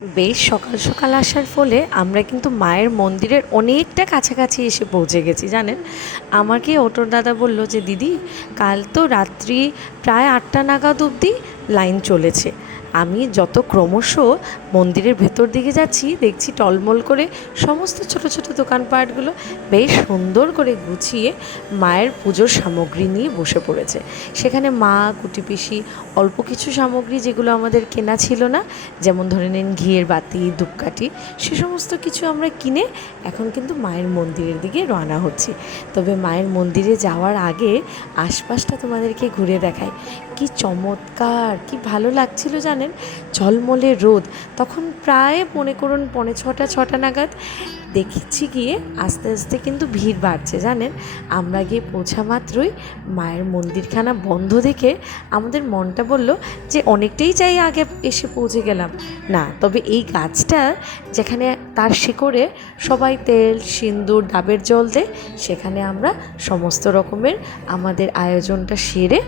বেশ সকাল সকাল আসার ফলে আমরা কিন্তু মায়ের মন্দিরের অনেকটা কাছাকাছি এসে পৌঁছে গেছি জানেন। আমাকে অটোর দাদা বলল যে দিদি, কাল তো রাত্রি প্রায় 8টা নাগাদ অবধি লাইন চলেছে। আমি যত ক্রমশ মন্দিরের ভেতর দিকে যাচ্ছি দেখছি টলমল করে সমস্ত ছোট ছোট দোকানপাটগুলো বেশ সুন্দর করে গুছিয়ে মায়ের পুজোর সামগ্রী নিয়ে বসে পড়েছে। সেখানে মা, কুটি পিসি অল্প কিছু সামগ্রী যেগুলো আমাদের কেনা ছিল না, যেমন ধরে নিন ঘিয়ের বাতি, ধূপকাঠি, সে সমস্ত কিছু আমরা কিনে এখন কিন্তু মায়ের মন্দিরের দিকে রওনা হচ্ছি। তবে মায়ের মন্দিরে যাওয়ার আগে আশপাশটা তোমাদেরকে ঘুরে দেখাই। কি চমৎকার, কি ভালো লাগছিল জানেন। ঝলমলে রোদ, তখন প্রায় মনে করুন 6:45 নাগাদ। দেখছি গিয়ে আস্তে আস্তে কিন্তু ভিড় বাড়ছে জানেন। আমরা গিয়ে পৌঁছা মাত্রই মায়ের মন্দিরখানা বন্ধ দেখে আমাদের মনটা বলল যে অনেকটাই চাই আগে এসে পৌঁছে গেলাম না। তবে এই গাছটা যেখানে তার শিকড়ে সবাই তেল, সিন্দুর, ডাবের জল দেয়, সেখানে আমরা সমস্ত রকমের আমাদের আয়োজনটা সেরে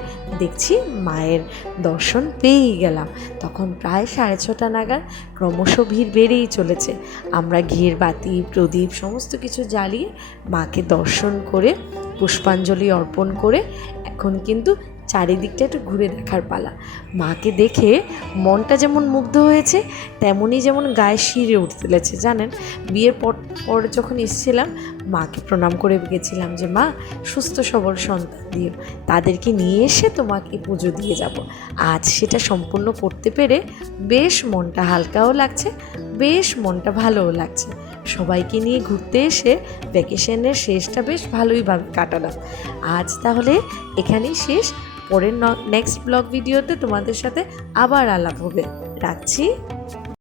দেখছি মায়ের দর্শন পেয়েই গেলাম। তখন প্রায় 6:30 নাগাদ ক্রমশ ভিড় বেড়েই চলেছে। আমরা ঘিয়ের বাতি, প্রদীপ সমস্ত কিছু জ্বালিয়ে মাকে দর্শন করে পুষ্পাঞ্জলি অর্পণ করে এখন কিন্তু চারিদিকটা একটু ঘুরে দেখার পালা। মাকে দেখে মনটা যেমন মুগ্ধ হয়েছে, তেমনই যেমন গায়ে শিরে উঠতেছে জানেন। বিয়ের পর যখন এসেছিলাম মাকে প্রণাম করে গেছিলাম যে মা, সুস্থ সবল সন্তান দিও, তাদেরকে নিয়ে এসে তোমাকে পুজো দিয়ে যাব। আজ সেটা সম্পূর্ণ করতে পেরে বেশ মনটা হালকাও লাগছে, বেশ মনটা ভালোও লাগছে। সবাইকে নিয়ে ঘুরতে এসে ভ্যাকেশনের শেষটা বেশ ভালোইভাবে কাটালাম। আজ তাহলে এখানেই শেষ। পরের নেক্সট ব্লগ ভিডিওতে তোমাদের সাথে আবার আলাপ হবে। রাখছি।